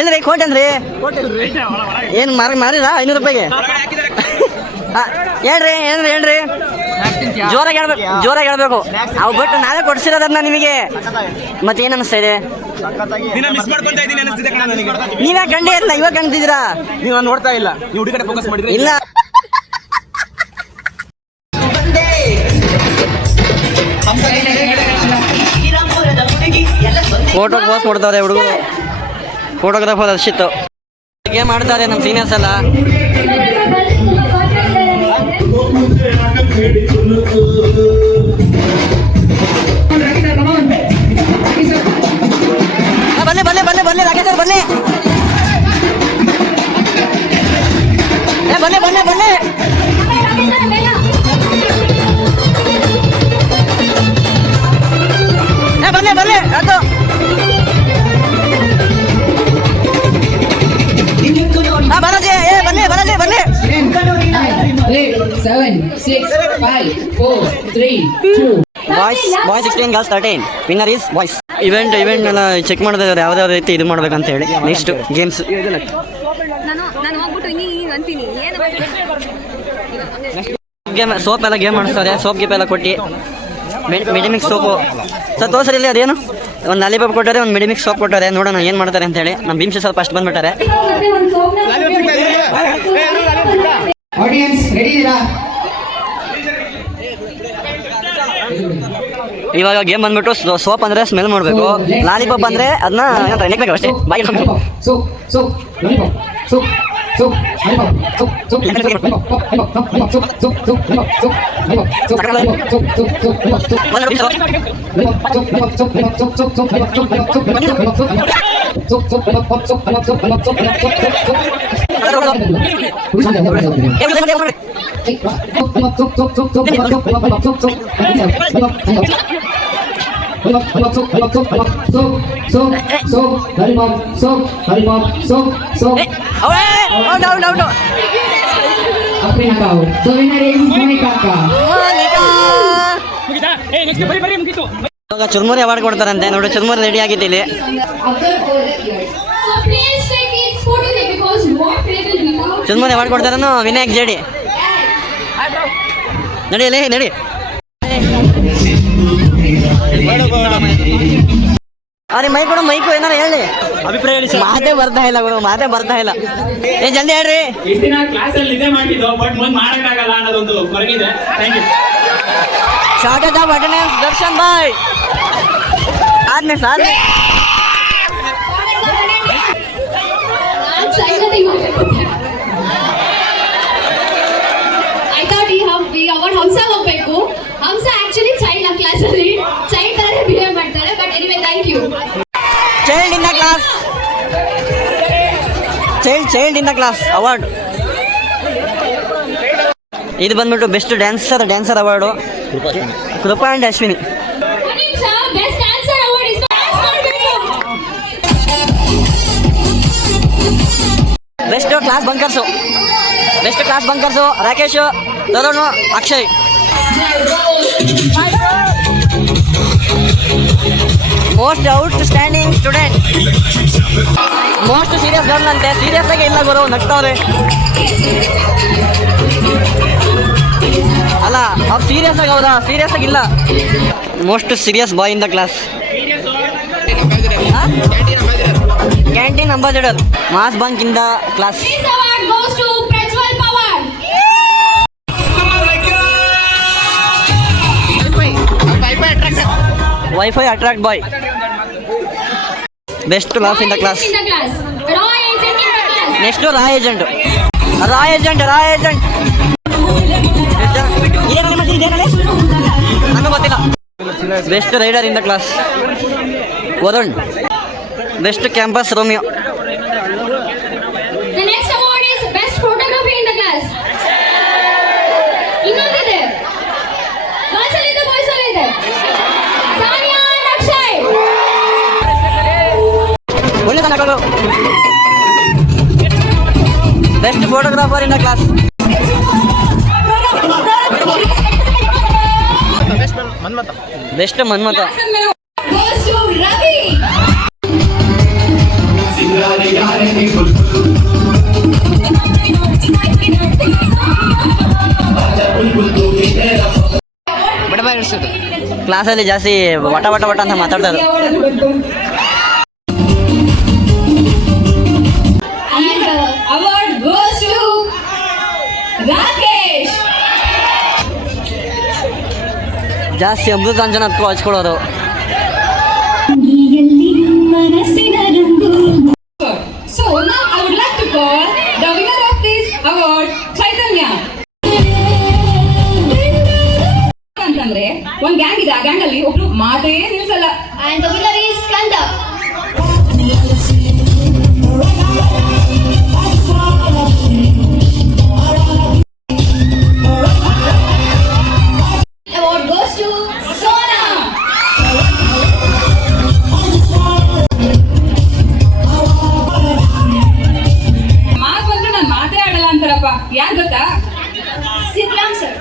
ಎಲ್ರಿ ಕೋಟೆ ಅಂದ್ರಿ ಏನು ಮಾರಿದ 500 ರೂಪಾಯಿಗೆ ಹೇಳ್ರಿ ಜೋರಾಗಿ ಹೇಳ್ಬೇಕು ಅವು ಬಿಟ್ಟು ನಾವೇ ಕೊಡ್ಸಿರೋದನ್ನ ನಿಮಗೆ ಮತ್ತೇನು ಅನಿಸ್ತಾ ಇದೆ ನೀವೇ ಕಂಡೇ ಇಲ್ಲ ಇವಾಗ ಕಾಣ್ತಿದ್ದೀರಾ ನೀವು ನೋಡ್ತಾ ಇಲ್ಲ ನೀವು ಹುಡುಗಿ ಕಡೆ ಫೋಕಸ್ ಮಾಡಿದ್ರೆ ಇಲ್ಲ ಫೋಟೋ ಪೋಸ್ಟ್ ಕೊಡ್ತಾರೆ ಹುಡುಗರು ಫೋಟೋಗ್ರಾಫರ್ ಅರ್ಷಿತ್ ಗೇಮ್ ಆಡ್ತಾರೆ ನಮ್ಮ ಸೀನಿಯರ್ಸ್ ಎಲ್ಲ ಬನ್ನಿ ರಾಕೇಶ್ ಸರ್ ಬನ್ನಿ ಬನ್ನಿ ಅದು ಬರಜಿ ಬನ್ನಿ 7, 6, 5, 4, 3, 2 boys 16 girls 13 winner is boys event ಎಲ್ಲ ಚೆಕ್ ಮಾಡಿದ್ರೆ ಯಾವ್ದಾವ ರೀತಿ ಇದು ಮಾಡ್ಬೇಕಂತ ಹೇಳಿ ನೆಕ್ಸ್ಟ್ ಗೇಮ್ಸ್ ಗೇಮ್ ಸೋಪ್ ಎಲ್ಲ ಗೇಮ್ ಮಾಡಿಸ್ತಾರೆ ಸೋಪ್ ಗೀಪ್ ಎಲ್ಲ ಕೊಟ್ಟು ಮೆಡಿಮಿಕ್ಸ್ ಸೋಪು ಸರ್ ತೋರಿಸ್ರಿ ಇಲ್ಲಿ ಅದೇನು ಒಂದು ಲಾಲಿಪಾಪ್ ಕೊಟ್ಟಾರೆ ಒಂದು ಮೆಡಿಮಿಕ್ಸ್ ಸೋಪ್ ಕೊಟ್ಟಾರೆ ನೋಡೋಣ ಏನು ಮಾಡ್ತಾರೆ ಅಂತ ಹೇಳಿ ನಮ್ಮ ಭೀಮ್ಸಿ ಸ್ವಲ್ಪ ಫಸ್ಟ್ ಬಂದ್ಬಿಟ್ಟಾರೆ ಇವಾಗ ಗೇಮ್ ಬಂದ್ಬಿಟ್ಟು ಸೋಪ್ ಅಂದ್ರೆ ಸ್ಮೆಲ್ ಮಾಡಬೇಕು ಲಾಲಿಪಾಪ್ ಅಂದ್ರೆ ಅದನ್ನ ನೆಕ್ಬೇಕು ಅಷ್ಟೇ ಬಾಯಿ ಚುರ್ಮುರಿ ಅವಾರ್ಡ್ ಕೊಡ್ತಾರಂತೆ ನೋಡಿ ಚುರ್ಮುರಿ ರೆಡಿ ಆಗಿತ್ತು ಇಲ್ಲಿ ಚುರ್ಮುರಿ ಅವಾರ್ಡ್ ಕೊಡ್ತಾರನು ವಿನಾಯಕ್ ಜೇಡಿ ನಡಿ ಅರೆ ಮೈಕು ಏನಾರ ಹೇಳಿ ಅಭಿಪ್ರಾಯ ಹೇಳಿ ಮಾತೇ ಬರ್ತಾ ಇಲ್ಲ ಗುರು ಮಾತೇ ಬರ್ತಾ ಇಲ್ಲ ಏನ್ ಜಲ್ದಿ ಹೇಳ್ರಿ ಇಷ್ಟು ದಿನ ಕ್ಲಾಸಲ್ಲಿ ಇದೇ ಮಾಡಿದ್ದು ಬಟ್ ಮುಂದೆ ಮಾಡೋಕ್ಕಾಗಲ್ಲ ಅನ್ನೋದೊಂದು ಹೊರಗಿದೆ thank you shortage of attendance Darshan boy ಆದ್ಮೇ ಹಂಸ ಹೋಗ್ಬೇಕು ಹಂಸ ಆಕ್ಚುಲಿ ಚೈಲ್ಡ್ ನಮ್ಮ ಕ್ಲಾಸ್ ಅಲ್ಲಿ ಚೈಲ್ಡ್ ತರ ಬಿಹೇವ್ ಮಾಡ್ತಾರೆ but anyway thank you child in the class award ಇದು ಬಂದ್ಬಿಟ್ಟು best dancer award Krupa and Ashwini best dancer award is best class bunkers Rakesh Tarun Akshay most outstanding student most serious girl ಅಂತೆ serious ಆಗಿ ಇಲ್ಲ ಗುರು ನಗ್ತಾವ್ರೆ ಅಲ್ಲ ಅವ್ರು ಸೀರಿಯಸ್ ಆಗಿಲ್ಲ most serious bye in the class canteen ambassador mass bunk in the class wifi attract boy best laugh in the class next ರಾ agent ನನಗೆ ಗೊತ್ತಿಲ್ಲ best rider in the class Varun best campus Romeo best photographer in the class best Manmatha ಬಡಬ ಇಳಿಸೋದು ಕ್ಲಾಸಲ್ಲಿ ಜಾಸ್ತಿ ವಟ ವಟ ವಟ ಅಂತ ಮಾತಾಡ್ತಾರೆ. And the award goes to Rakesh. ಜಾಸ್ತಿ Amrutanjan ಹತ್ಕೊ ಹಚ್ಕೊಳ್ಳೋರು. So now I would like to call the winner of this award, Chaitanya. ಅಂತಂದ್ರೆ ಒಂದ್ gang ಇದೆ, ಆ ಗ್ಯಾಂಗ್ ಅಲ್ಲಿ ಒಬ್ರು ಮಾತೇ ನಿಲ್ಸಲ್ಲ. And the winner is Skanda. Award goes to Sona. ಮಾತ್ ಬಂದ್ರೆ ನಾನ್ ಮಾತೇ ಆಡಲ್ಲ ಅಂತಾರಪ್ಪ, ಯಾರ್ ಗೊತ್ತಾ? Sidram sir.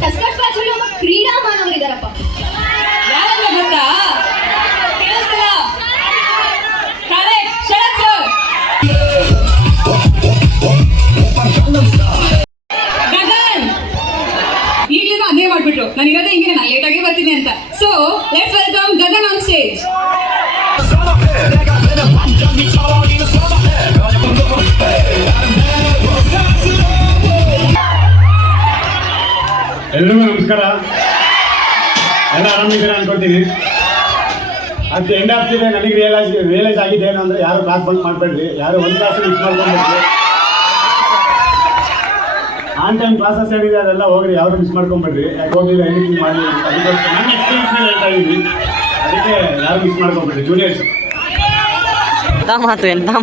ಕಸ್ಕಟ್ ಬಾಜಲ್ಲಿ ಒಬ್ಬ ಕ್ರೀಡಾ ಮಾನವರಿದ್ದಾರಪ್ಪ. ಯಾರಂತ ಗೊತ್ತಾ? ಕೇಳಿಸ್ತಿಲ್ಲ? Correct, ಶರತ್ sir. ಗಗನ್ ಈಗಲೂ ಅದೇ ಮಾಡ್ಬಿಟ್ರು, ನಾನು ಇರೋದೇ ಹಿಂಗೆ, ನಾನು ಲೇಟ್ ಆಗಿ ಬರ್ತೀನಿ ಅಂತ. So let's welcome Gagan on stage. ಎಲ್ರಿಗೂ ನಮಸ್ಕಾರ. ಎಲ್ಲ ಆರಾಮಿದ್ದೀರಾ ಅನ್ಕೊಳ್ತೀನಿ. ಅದು ಎಂಡ್ ಆಗ್ತಿದೆ. ನನಗೆ ರಿಯಲೈಸ್ ಆಗಿದೆ ಏನು ಅಂದರೆ, ಯಾರು ಕ್ಲಾಸ್ ಬಂಕ್ ಮಾಡಬೇಡ್ರಿ, ಯಾರು ಒಂದು ಕ್ಲಾಸ್ ಮಿಸ್ ಮಾಡ್ಕೊಂಡ್ಬಿಡ್ರಿ. ಆನ್ ಟೈಮ್ ಕ್ಲಾಸಸ್ ಏನಿದೆ ಅದೆಲ್ಲ ಹೋಗ್ರಿ, ಯಾರು ಮಿಸ್ ಮಾಡ್ಕೊಂಡ್ಬಿಡ್ರಿ. ಯಾಕೆ ಹೋಗಿಲ್ಲ ಎನಿಥಿಂಗ್ ಮಾಡಿ ಅಂತ ಅದಕ್ಕೋಸ್ಕರ ನನ್ನ ಎಕ್ಸ್ಪೀರಿಯನ್ಸ್ ಮೇಲೆ ಹೇಳ್ತಾ ಇದ್ದೀನಿ. ಅದಕ್ಕೆ ಯಾರು ಮಿಸ್ ಮಾಡ್ಕೊಂಡ್ಬಿಡ್ರಿ ಜೂನಿಯರ್ಸ್. ಎಂತ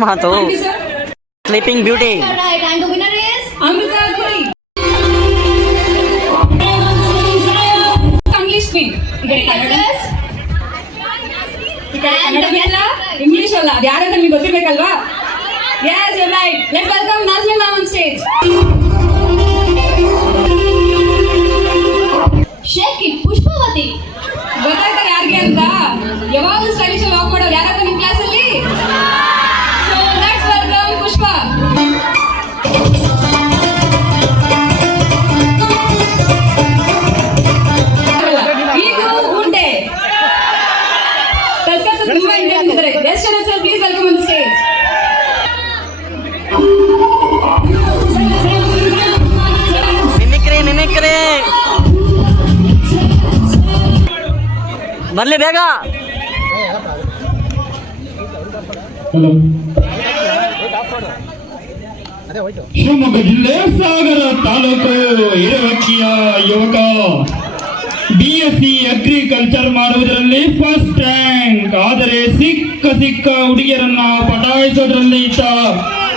ಮಾತು sleeping beauty. Right, and the winner is ಅಮೃತ ಗುರಿ, ಇಂಗ್ಲಿಷ್ ಕ್ವೀನ್. ಇಂಗ್ಲಿಷ್ ಅಲ್ಲ, ಅದು ಯಾರಂತ ನಿಮ್ಗೆ ಗೊತ್ತಿರ್ಬೇಕಲ್ವಾ? Yes, you're right. Let's welcome Nazmin ma'am on stage. Shake it, Pushpavati. ಗೊತ್ತಾಯ್ತಾ ಯಾರಿಗೆ ಅಂತ? ಯಾವಾಗಲೂ ಸ್ಟೈಲಿಶ್ ವಾಕ್ ಮಾಡೋರು ಯಾರಂತ ನಿಮ್ಮ ಕ್ಲಾಸಲ್ಲಿ? So let's welcome ಪುಷ್ಪ. ಇದು ಉಂಡೆ. ತಸ್ಕರ್ ಸರ್ ತುಂಬಾ ಇಂಟೆನ್ಸ್ ಇದ್ದಾರೆ. Guest sir please welcome on stage. Mimicry ಬರ್ಲಿ ಬೇಗ. ಶಿವಮೊಗ್ಗ ಜಿಲ್ಲೆ ಸಾಗರ ತಾಲೂಕು ಹಿರೇವಕ್ಕಿಯ ಯುವಕ BSc ಅಗ್ರಿಕಲ್ಚರ್ ಮಾಡುವುದರಲ್ಲಿ ಫಸ್ಟ್ ರ್ಯಾಂಕ್. ಆದರೆ ಸಿಕ್ಕ ಹುಡುಗಿಯರನ್ನ ಪಟಾಯಿಸೋದ್ರಲ್ಲಿ ಈತ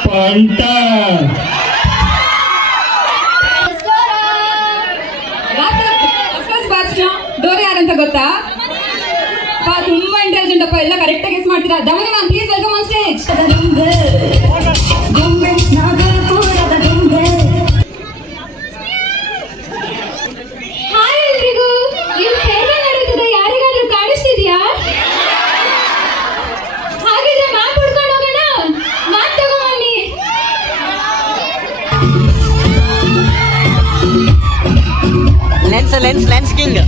ಪಂಟ. ಡೋರ್ ಯಾರಂತ ಗೊತ್ತಾ? ತುಂಬಾ ಇಂಟೆಲಿಜೆಂಟ್ ಅಪ್ಪ, ಎಲ್ಲ ಕರೆಕ್ಟ್ ಆಗಿ ಗೆಸ್ ಮಾಡ್ತೀರಾ. Dhamani ma'am please welcome on stage. Hi ಎಲ್ರಿಗೂ. ನಿಮ್ಮ ಫೇರ್ವೆಲ್ ನಡೀತಿದೆ, ಯಾರಿಗಾದ್ರೂ ಕಾಣಿಸ್ತಿದ್ಯಾ? ಹಾಗಿದ್ರೆ ಮ್ಯಾಪ್ ಹುಡ್ಕೊಂಡು ಹೋಗೋಣ. ಮ್ಯಾಪ್ ತಗೊಂಬನ್ನಿ. Lens king.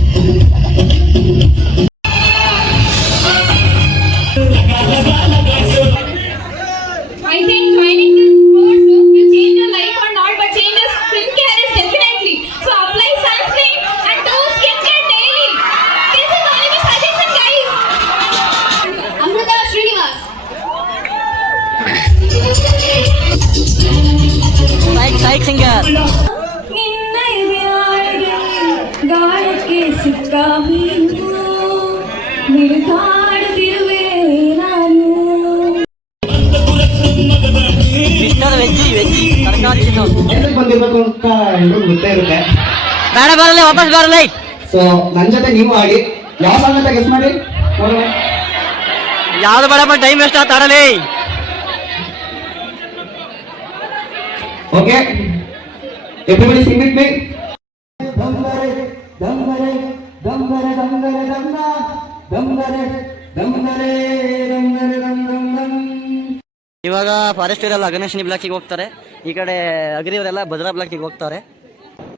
I think joining this course will change your life or not, but changes skincare is definitely. So apply sunscreen and do skincare daily. This is only my suggestion, guys. Amrita Srinivas. Psych singer. ನಿನ್ನ ಎದೆಯಾಳಗೆ ಗಾಯಕ್ಕೆ ಸಿಕ್ಕ ಮೀನು ಮಿಡುಕಾಡುತ್ತಿರುವೆ ನಾನು. Mister veggie ತರಕಾರಿ ತಿನ್ನೋದು. ಎಲ್ಲಿ ಬಂದಿರ್ಬೇಕು ಅಂತ ಎಲ್ರಿಗೂ ಗೊತ್ತೇ ಇರುತ್ತೆ. ಬೇಡ ಬರಲಿ, ವಾಪಸ್ ಬರಲಿ. ಸೊ ನನ್ನ ಜೊತೆ ನೀವು ಆಡಿ. ಯಾವ ಸಾಂಗ್ ಅಂತ ಗೆಸ್ ಮಾಡಿ ನೋಡೋಣ. ಯಾವ್ದು ಬೇಡಪ್ಪ, ಟೈಮ್ ವೇಸ್ಟ್ ಆತಾಡಲಿ. Okay, everybody sing with me. ಇವಾಗ ಫಾರೆಸ್ಟ್ ಇವರೆಲ್ಲ ಗಣೇಶನಿ ಬ್ಲಾಕಿಗೆ ಹೋಗ್ತಾರೆ, ಈ ಕಡೆ ಅಗ್ರಿಯವರೆಲ್ಲ ಭದ್ರಾ ಬ್ಲಾಕಿಗೆ ಹೋಗ್ತಾರೆ.